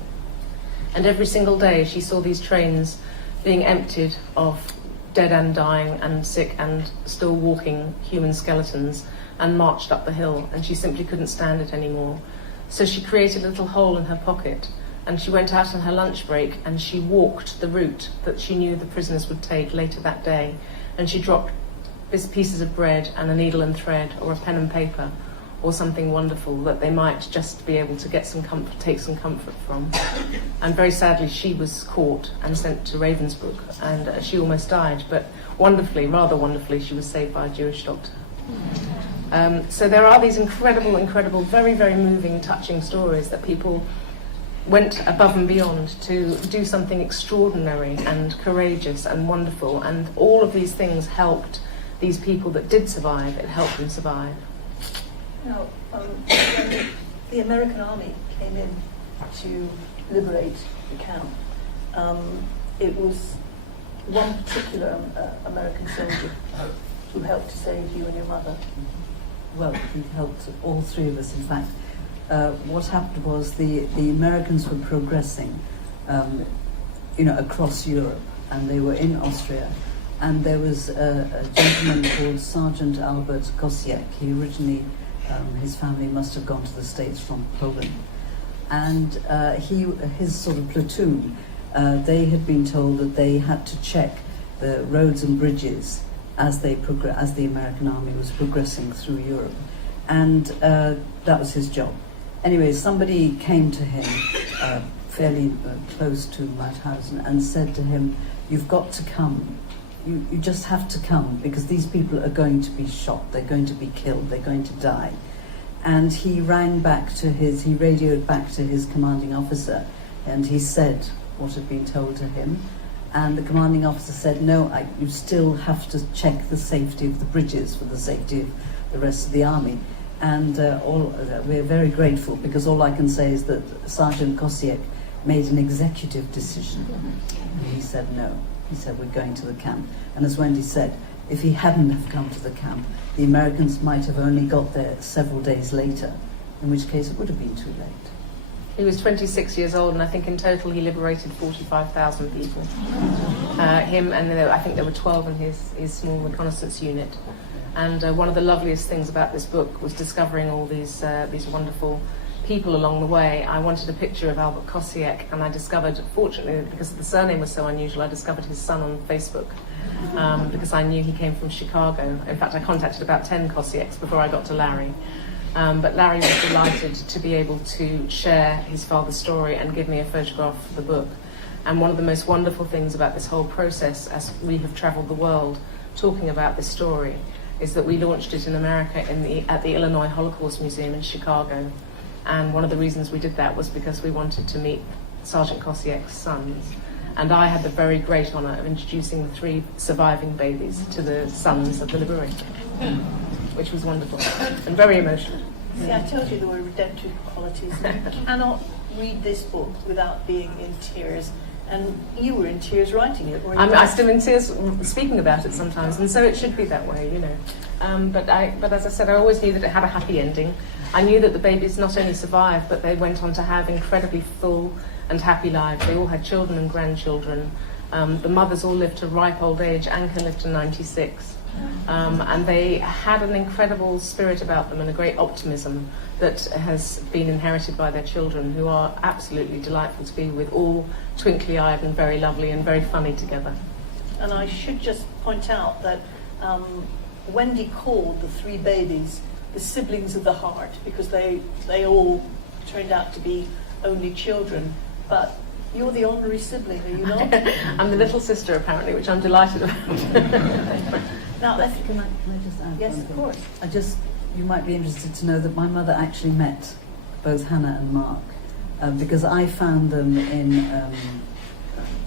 And every single day she saw these trains being emptied of dead and dying and sick and still walking human skeletons, and marched up the hill, and she simply couldn't stand it anymore. So she created a little hole in her pocket, and she went out on her lunch break, and she walked the route that she knew the prisoners would take later that day, and she dropped pieces of bread and a needle and thread, or a pen and paper, or something wonderful that they might just be able to get some comfort, take some comfort from. And very sadly, she was caught and sent to Ravensbrück, and she almost died. But wonderfully, rather wonderfully, she was saved by a Jewish doctor. So there are these incredible, incredible, very, very moving, touching stories that people went above and beyond to do something extraordinary and courageous and wonderful. And all of these things helped these people that did survive. It helped them survive. Now, when the American army came in to liberate the camp, it was one particular American soldier who helped to save you and your mother. Well, he helped all three of us, in fact. What happened was the Americans were progressing, across Europe, and they were in Austria. And there was a gentleman called Sergeant Albert Kosiek. He originally, his family must have gone to the States from Poland. And his sort of platoon, they had been told that they had to check the roads and bridges as the American army was progressing through Europe. And that was his job. Anyway, somebody came to him fairly close to Mauthausen and said to him, "You've got to come. You just have to come, because these people are going to be shot, they're going to be killed, they're going to die." And he radioed back to his commanding officer, and he said what had been told to him. And the commanding officer said, "No, you still have to check the safety of the bridges for the safety of the rest of the army." And we're very grateful, because all I can say is that Sergeant Kosiek made an executive decision. And he said no. He said, "We're going to the camp." And as Wendy said, if he hadn't have come to the camp, the Americans might have only got there several days later, in which case it would have been too late. He was 26 years old, and I think in total he liberated 45,000 people. Him, and I think there were 12 in his small reconnaissance unit. And one of the loveliest things about this book was discovering all these wonderful people along the way. I wanted a picture of Albert Kosiek, and I discovered, fortunately, because the surname was so unusual, I discovered his son on Facebook, because I knew he came from Chicago. In fact, I contacted about 10 Kosieks before I got to Larry. But Larry was delighted to be able to share his father's story and give me a photograph for the book. And one of the most wonderful things about this whole process, as we have travelled the world talking about this story, is that we launched it in America at the Illinois Holocaust Museum in Chicago. And one of the reasons we did that was because we wanted to meet Sergeant Kosiek's sons. And I had the very great honour of introducing the 3 surviving babies to the sons of the liberator, which was wonderful and very emotional. See, I told you there were redemptive qualities. You cannot read this book without being in tears And you were in tears writing it, weren't you? I'm still in tears speaking about it sometimes, and so it should be that way, you know. But as I said, I always knew that it had a happy ending. I knew that the babies not only survived, but they went on to have incredibly full and happy lives. They all had children and grandchildren. The mothers all lived to ripe old age. Anka lived to 96. And they had an incredible spirit about them and a great optimism that has been inherited by their children, who are absolutely delightful to be with, all twinkly-eyed and very lovely and very funny together. And I should just point out that Wendy called the 3 babies the siblings of the heart, because they all turned out to be only children. But you're the honorary sibling, are you not? I'm the little sister, apparently, which I'm delighted about. Now, Can I just add? yes, one of thing? course. You might be interested to know that my mother actually met both Hannah and Mark, because I found them in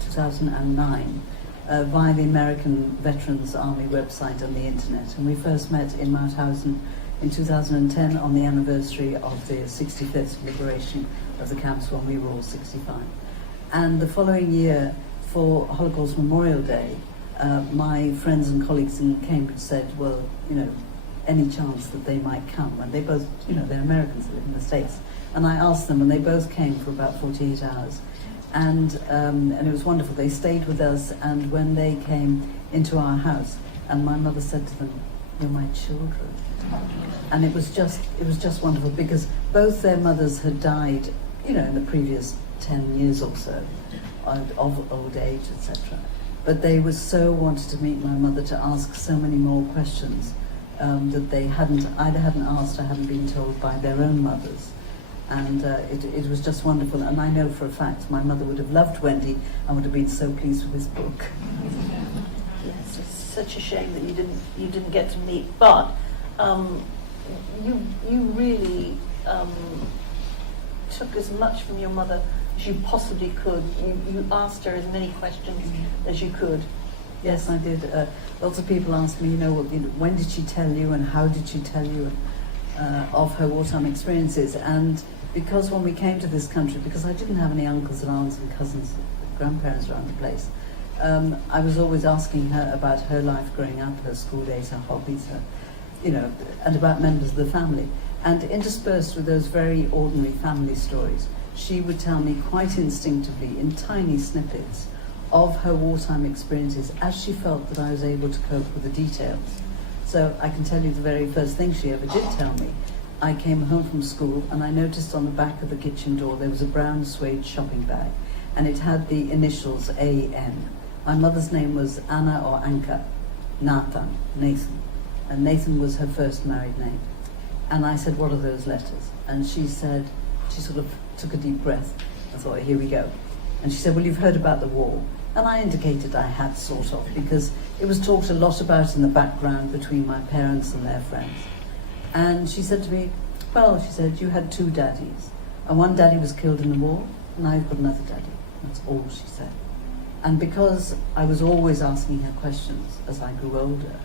2009 via the American Veterans Army website on the internet. And we first met in Mauthausen in 2010 on the anniversary of the 65th liberation of the camps, when we were all 65. And the following year, for Holocaust Memorial Day, my friends and colleagues in Cambridge said, well, you know, any chance that they might come? And they both, you know, they're Americans, they live in the States. And I asked them, and they both came for about 48 hours. And it was wonderful. They stayed with us, and when they came into our house, and my mother said to them, "You're my children." And it was just wonderful, because both their mothers had died, you know, in the previous 10 years or so, of old age, etc. But they were so wanted to meet my mother, to ask so many more questions that they either hadn't asked or hadn't been told by their own mothers. And it was just wonderful. And I know for a fact my mother would have loved Wendy and would have been so pleased with this book. Yes, it's such a shame that you didn't get to meet, but you really took as much from your mother as you possibly could. You asked her as many questions as you could. Yes, I did. Lots of people ask me, when did she tell you and how did she tell you of her wartime experiences? And because when we came to this country, because I didn't have any uncles and aunts and cousins, grandparents around the place, I was always asking her about her life growing up, her school days, her hobbies, and about members of the family. And interspersed with those very ordinary family stories, she would tell me quite instinctively, in tiny snippets, of her wartime experiences, as she felt that I was able to cope with the details. So I can tell you the very first thing she ever did tell me. I came home from school and I noticed on the back of the kitchen door there was a brown suede shopping bag, and it had the initials A.N. My mother's name was Anna or Anka, Nathan, and Nathan was her first married name. And I said, "What are those letters?" And she said, she sort of took a deep breath. I thought, here we go. And she said, "Well, you've heard about the war." And I indicated I had, sort of, because it was talked a lot about in the background between my parents and their friends. And she said to me, "Well," she said, "you had 2 daddies. And one daddy was killed in the war, and now you've got another daddy." That's all she said. And because I was always asking her questions as I grew older,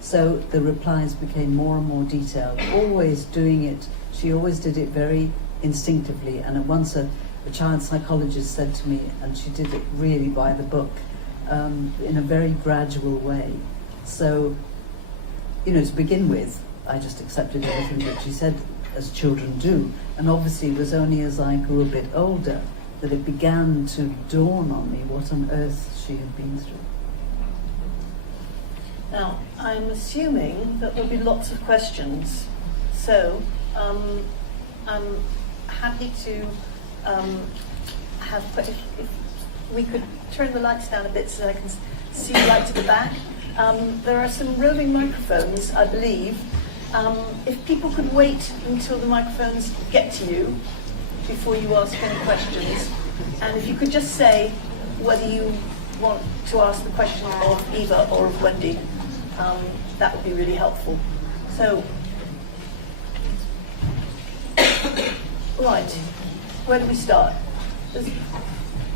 so the replies became more and more detailed, always doing it. She always did it very instinctively. And once a child psychologist said to me, and she did it really by the book, in a very gradual way. So, to begin with, I just accepted everything that she said, as children do. And obviously it was only as I grew a bit older that it began to dawn on me what on earth she had been through. Now, I'm assuming that there'll be lots of questions. So, I'm happy to if we could turn the lights down a bit so I can see right to the back. There are some roving microphones, I believe. If people could wait until the microphones get to you before you ask any questions, and if you could just say whether you want to ask the question of Eva or of Wendy, that would be really helpful. So, right, where do we start? There's a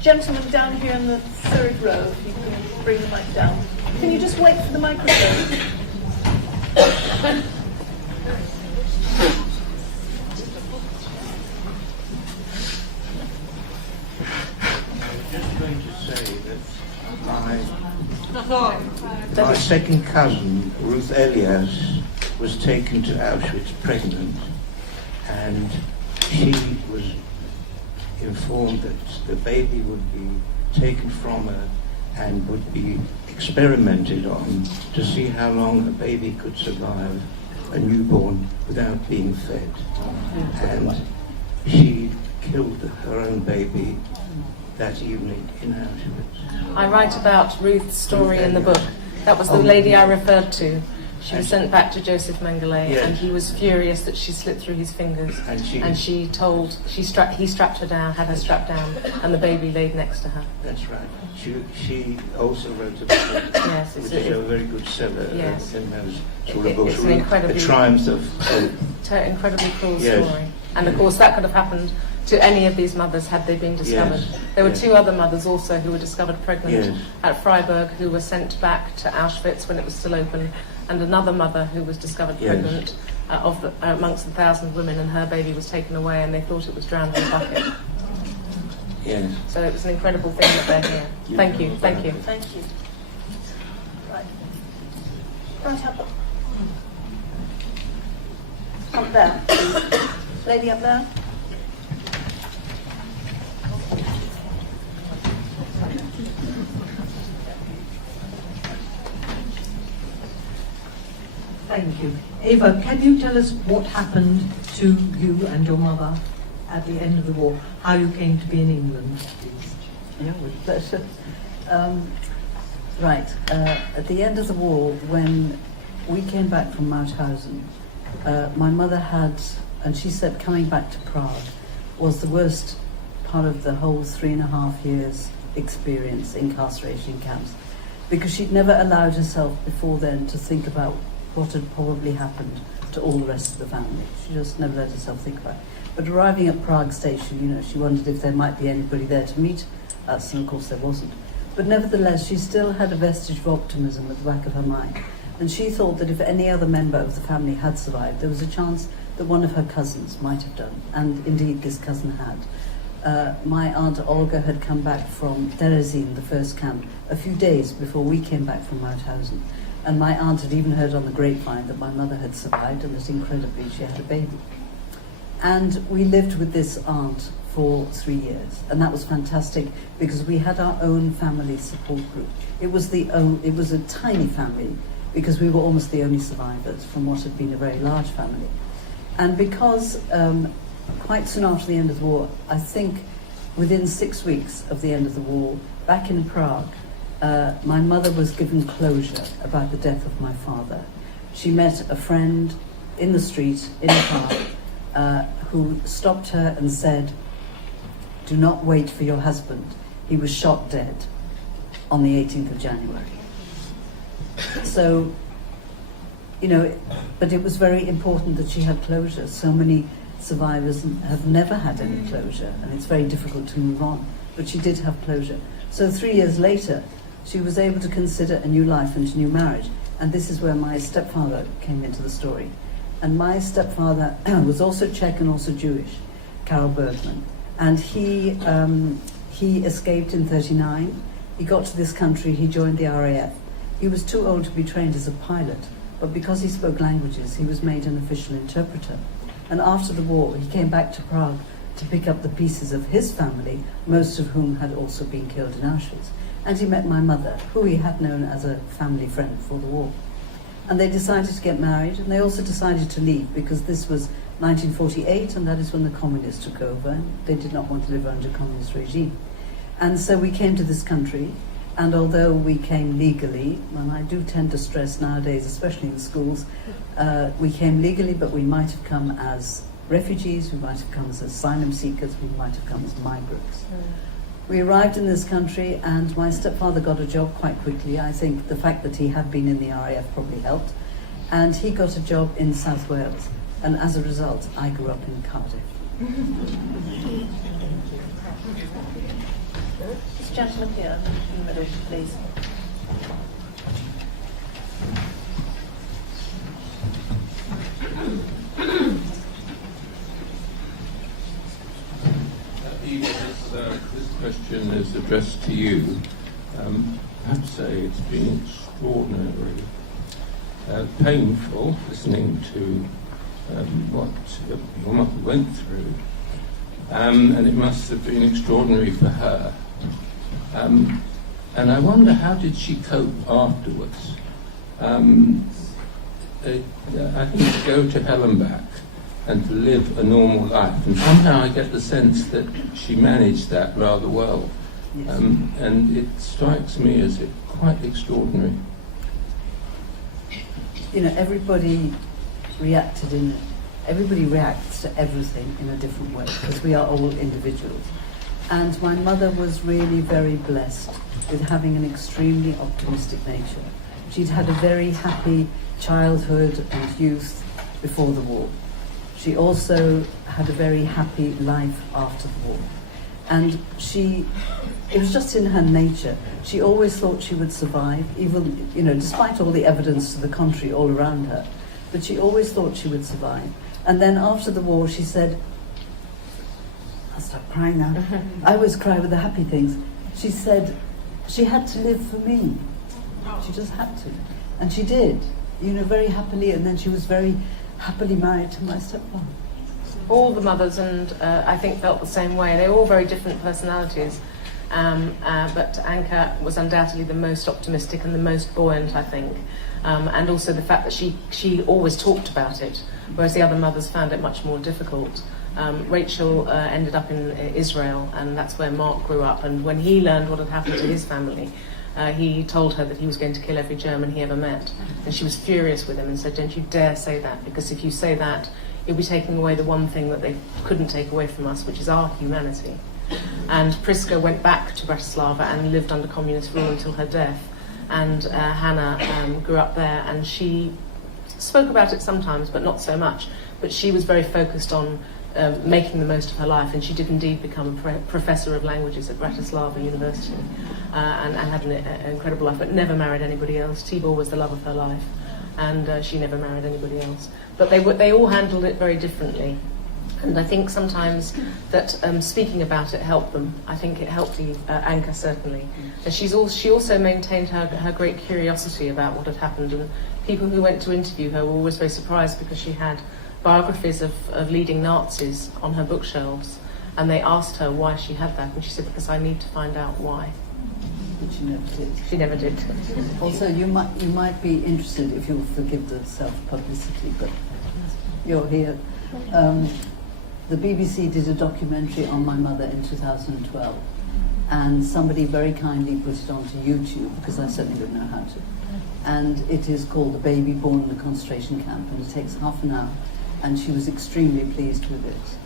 gentleman down here in the 3rd row, if you can bring the mic down. Can you just wait for the microphone? Just going to say My second cousin, Ruth Elias, was taken to Auschwitz pregnant, and she was informed that the baby would be taken from her and would be experimented on to see how long a baby could survive a newborn without being fed. And she killed her own baby that evening in Auschwitz. I write about Ruth's story in the book. That was the lady I referred to. She was sent back to Joseph Mengele, Yes. and he was furious that she slipped through his fingers. And he strapped her down, had her strapped down, and the baby laid next to her. That's right. She also wrote a book, Yes, which is a very good seller Yes. in those sort of books. It's an incredibly- The Triumphs of Hope. Incredibly cruel Yes. story. And of course that could have happened to any of these mothers had they been discovered. Yes. There were Yes. 2 other mothers also who were discovered pregnant Yes. at Freiburg, who were sent back to Auschwitz when it was still open, and another mother who was discovered Yes. pregnant amongst the 1,000 women, and her baby was taken away and they thought it was drowned in a bucket. Yes. So it was an incredible thing that they're here. Thank you. Thank you. Right. Right up. Up there, please. Lady up there. Thank you. Eva, can you tell us what happened to you and your mother at the end of the war? How you came to be in England, please? Yeah, with pleasure. At the end of the war, when we came back from Mauthausen, my mother had, and she said coming back to Prague was the worst part of the whole 3.5 years experience incarceration camps, because she'd never allowed herself before then to think about what had probably happened to all the rest of the family. She just never let herself think about it. But arriving at Prague station, she wondered if there might be anybody there to meet us, and of course there wasn't. But nevertheless, she still had a vestige of optimism at the back of her mind. And she thought that if any other member of the family had survived, there was a chance that one of her cousins might have done. And indeed, this cousin had. My aunt Olga had come back from Terezin, the first camp, a few days before we came back from Mauthausen. And my aunt had even heard on the grapevine that my mother had survived and that incredibly she had a baby. And we lived with this aunt for 3 years, and that was fantastic because we had our own family support group. It was a tiny family because we were almost the only survivors from what had been a very large family. And because quite soon after the end of the war, I think within 6 weeks of the end of the war, back in Prague, my mother was given closure about the death of my father. She met a friend in the street in Prague who stopped her and said, "Do not wait for your husband. He was shot dead on the 18th of January." So, but it was very important that she had closure. So many survivors have never had any closure, and it's very difficult to move on. But she did have closure. So 3 years later, she was able to consider a new life and a new marriage. And this is where my stepfather came into the story. And my stepfather was also Czech and also Jewish, Karel Bergman. And he escaped in 1939. He got to this country, he joined the RAF. He was too old to be trained as a pilot, but because he spoke languages, he was made an official interpreter. And after the war, he came back to Prague to pick up the pieces of his family, most of whom had also been killed in Auschwitz. And he met my mother, who he had known as a family friend before the war. And they decided to get married, and they also decided to leave, because this was 1948, and that is when the communists took over, and they did not want to live under a communist regime. And so we came to this country, and although we came legally, and I do tend to stress nowadays, especially in schools, we came legally, but we might have come as refugees, we might have come as asylum seekers, we might have come as migrants. We arrived in this country, and my stepfather got a job quite quickly. I think the fact that he had been in the RAF probably helped. And he got a job in South Wales, and as a result, I grew up in Cardiff. This gentleman here in the middle, please. Eva, this question is addressed to you. I have to say it's been extraordinarily painful listening to what your mother went through, and it must have been extraordinary for her. And I wonder, how did she cope afterwards? I think to go to hell and back and to live a normal life, and somehow I get the sense that she managed that rather well. Yes. And it strikes me as quite extraordinary. You know, everybody reacts to everything in a different way, because we are all individuals. And my mother was really very blessed with having an extremely optimistic nature. She'd had a very happy childhood and youth before the war. She also had a very happy life after the war. And it was just in her nature. She always thought she would survive, even, you know, despite all the evidence to the contrary all around her. But she always thought she would survive. And then after the war, she said, I'll stop crying now. I always cry with the happy things. She said she had to live for me. She just had to. And she did, you know, very happily. And then she was very happily married to my stepfather. All the mothers, and I think, felt the same way. They were all very different personalities. But Anka was undoubtedly the most optimistic and the most buoyant, I think. And also the fact that she always talked about it, whereas the other mothers found it much more difficult. Rachel ended up in Israel, and that's where Mark grew up. And when he learned what had happened to his family, he told her that he was going to kill every German he ever met. And she was furious with him and said, don't you dare say that, because if you say that, you'll be taking away the one thing that they couldn't take away from us, which is our humanity. And Priska went back to Bratislava and lived under communist rule until her death. And Hannah grew up there, and she spoke about it sometimes, but not so much. But she was very focused on making the most of her life, and she did indeed become a professor of languages at Bratislava University, and had an incredible life, but never married anybody else. Tibor was the love of her life, and she never married anybody else. But they all handled it very differently. And I think sometimes that speaking about it helped them. I think it helped Anka, certainly. And she also maintained her great curiosity about what had happened, and people who went to interview her were always very surprised, because she had biographies of leading Nazis on her bookshelves, and they asked her why she had that, and she said, because I need to find out why. But she never did. She never did. Also, you might be interested, if you'll forgive the self-publicity, but you're here. The BBC did a documentary on my mother in 2012, and somebody very kindly put it onto YouTube, because I certainly didn't know how to. And it is called The Baby Born in a Concentration Camp, and it takes half an hour, and she was extremely pleased with it.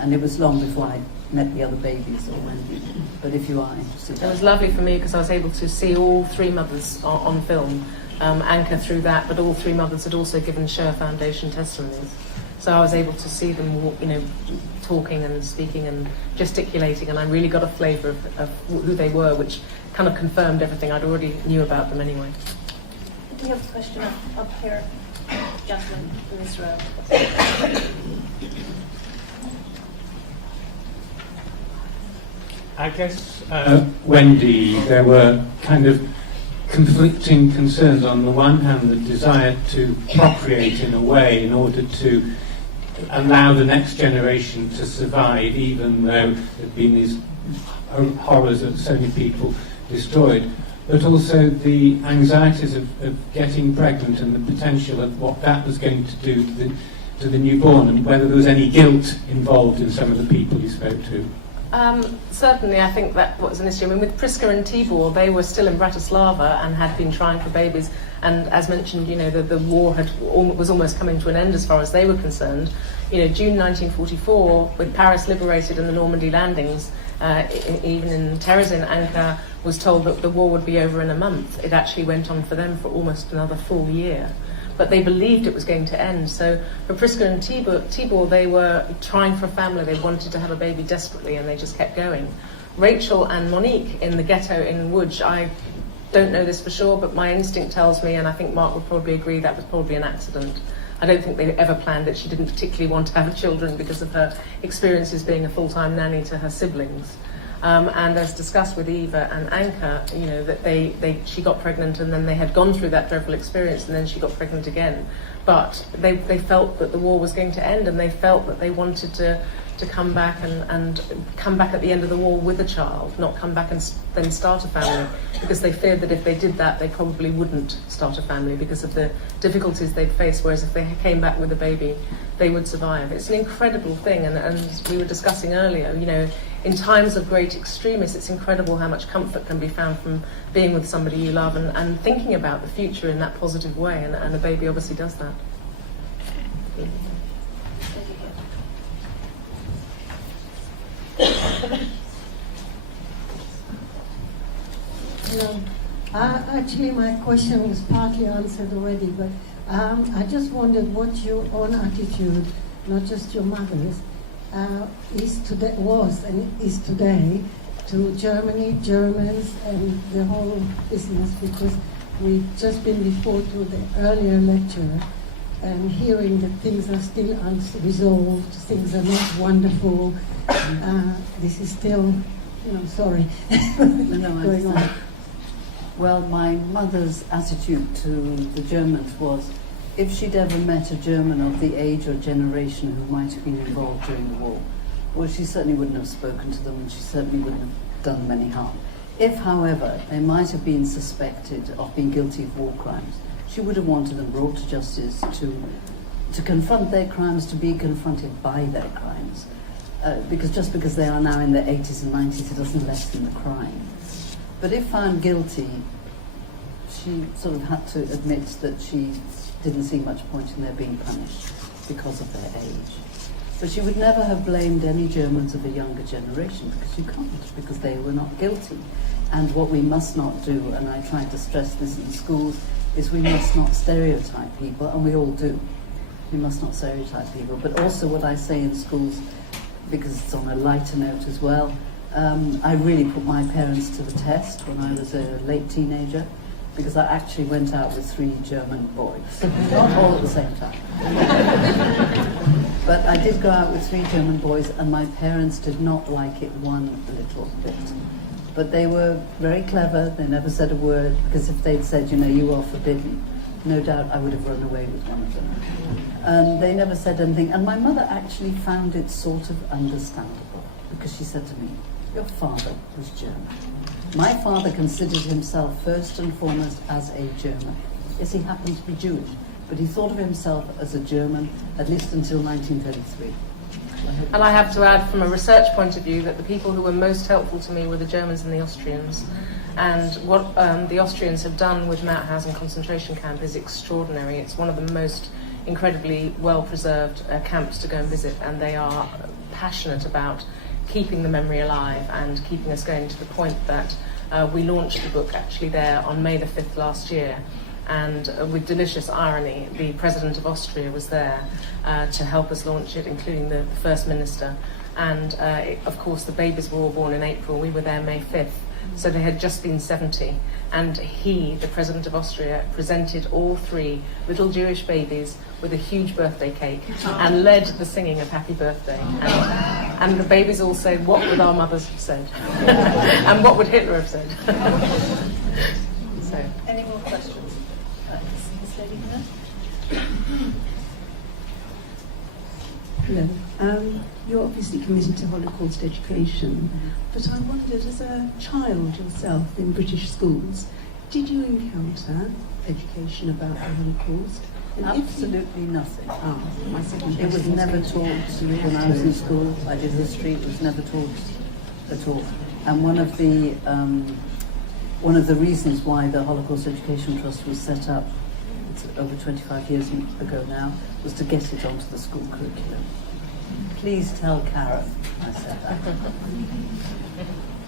And it was long before I met the other babies or Wendy, but if you are interested. It was lovely for me, because I was able to see all three mothers on film, Anka through that, but all three mothers had also given Sher Foundation testimonies. So I was able to see them, you know, talking and speaking and gesticulating, and I really got a flavour of who they were, which kind of confirmed everything I'd already knew about them anyway. We have a question up here, gentleman from Israel. I guess, Wendy, there were kind of conflicting concerns. On the one hand, the desire to procreate in a way in order to allow the next generation to survive, even though there'd been these horrors that so many people destroyed, but also the anxieties of getting pregnant and the potential of what that was going to do to the newborn, and whether there was any guilt involved in some of the people you spoke to. Certainly, I think that was an issue. I mean, with Priska and Tibor, they were still in Bratislava and had been trying for babies. And as mentioned, you know, the war was almost coming to an end as far as they were concerned. You know, June 1944, with Paris liberated and the Normandy landings, even in Terezin, Anka was told that the war would be over in a month. It actually went on for them for almost another full year. But they believed it was going to end. So for Priska and Tibor, they were trying for a family. They wanted to have a baby desperately, and they just kept going. Rachel and Monique in the ghetto in Łódź, I don't know this for sure, but my instinct tells me, and I think Mark would probably agree, that was probably an accident. I don't think they ever planned it. She didn't particularly want to have children because of her experiences being a full-time nanny to her siblings. And as discussed with Eva and Anka, you know, that she got pregnant and then they had gone through that dreadful experience and then she got pregnant again. But they felt that the war was going to end, and they felt that they wanted to come back and come back at the end of the war with a child, not come back and then start a family, because they feared that if they did that, they probably wouldn't start a family because of the difficulties they'd face, whereas if they came back with a baby, they would survive. It's an incredible thing, and we were discussing earlier, you know, in times of great extremis, it's incredible how much comfort can be found from being with somebody you love and thinking about the future in that positive way, and a baby obviously does that. Hello. Actually, my question was partly answered already, but I just wondered what your own attitude, not just your mother's, was and is today to Germany, Germans, and the whole business, because we've just been before to the earlier lecture and hearing that things are still unresolved, things are not wonderful. This is still, sorry, going on. Well, my mother's attitude to the Germans was, if she'd ever met a German of the age or generation who might have been involved during the war, well, she certainly wouldn't have spoken to them, and she certainly wouldn't have done them any harm. If, however, they might have been suspected of being guilty of war crimes, she would have wanted them brought to justice to confront their crimes, to be confronted by their crimes. Because just because they are now in their 80s and 90s, it doesn't lessen the crime. But if found guilty, she sort of had to admit that she didn't see much point in their being punished because of their age. But she would never have blamed any Germans of a younger generation, because you can't, because they were not guilty. And what we must not do, and I tried to stress this in schools, is we must not stereotype people, and we all do. We must not stereotype people. But also what I say in schools, because it's on a lighter note as well, I really put my parents to the test when I was a late teenager, because I actually went out with 3 German boys. Not all at the same time. But I did go out with 3 German boys, and my parents did not like it one little bit. But they were very clever. They never said a word, because if they'd said, you are forbidden, no doubt I would have run away with one of them. And they never said anything. And my mother actually found it sort of understandable, because she said to me, your father was German. My father considered himself first and foremost as a German. Yes, he happened to be Jewish, but he thought of himself as a German, at least until 1933. And I have to add, from a research point of view, that the people who were most helpful to me were the Germans and the Austrians. And what the Austrians have done with Mauthausen concentration camp is extraordinary. It's one of the most incredibly well-preserved camps to go and visit, and they are passionate about keeping the memory alive and keeping us going, to the point that we launched the book actually there on May the 5th last year. And with delicious irony, the President of Austria was there to help us launch it, including the First Minister. And of course, the babies were all born in April. We were there May 5th. So they had just been 70. And he, the President of Austria, presented all 3 little Jewish babies with a huge birthday cake and led the singing of Happy Birthday. And the babies all said, what would our mothers have said? And what would Hitler have said? So. Any more questions? This lady here. Hello. You're obviously committed to Holocaust education, but I wondered, as a child yourself in British schools, did you encounter education about the Holocaust? And Absolutely nothing. My second It was question never going to taught be- when I was in school. I did history. It was never taught at all. And one of the reasons why the Holocaust Education Trust was set up, it's over 25 years ago now, was to get it onto the school curriculum. Please tell Karen I said that.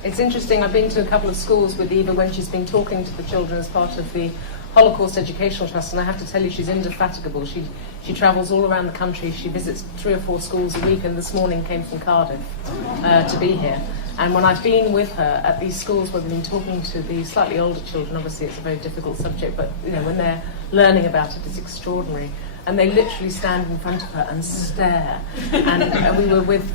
It's interesting, I've been to a couple of schools with Eva when she's been talking to the children as part of the Holocaust Educational Trust, and I have to tell you, she's indefatigable. She travels all around the country. She visits 3 or 4 schools a week, and this morning came from Cardiff to be here. And when I've been with her at these schools where we've been talking to the slightly older children, obviously it's a very difficult subject, but when they're learning about it, it's extraordinary. and they literally stand in front of her and stare. And we were with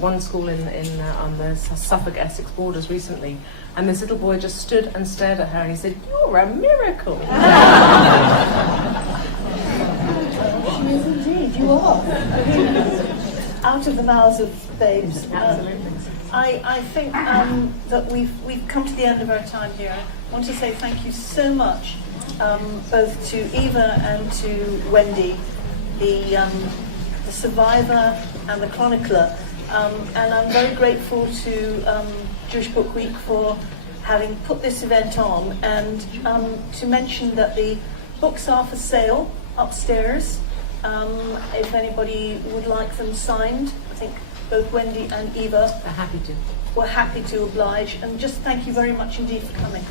one school on the Suffolk-Essex borders recently, and this little boy just stood and stared at her, and he said, "You're a miracle." She is indeed, you are. Out of the mouths of babes. Absolutely. I think that we've come to the end of our time here. I want to say thank you so much, both to Eva and to Wendy, the survivor and the chronicler. And I'm very grateful to Jewish Book Week for having put this event on, and to mention that the books are for sale upstairs. If anybody would like them signed, I think both Wendy and Eva They're happy to. were happy to oblige. And just thank you very much indeed for coming.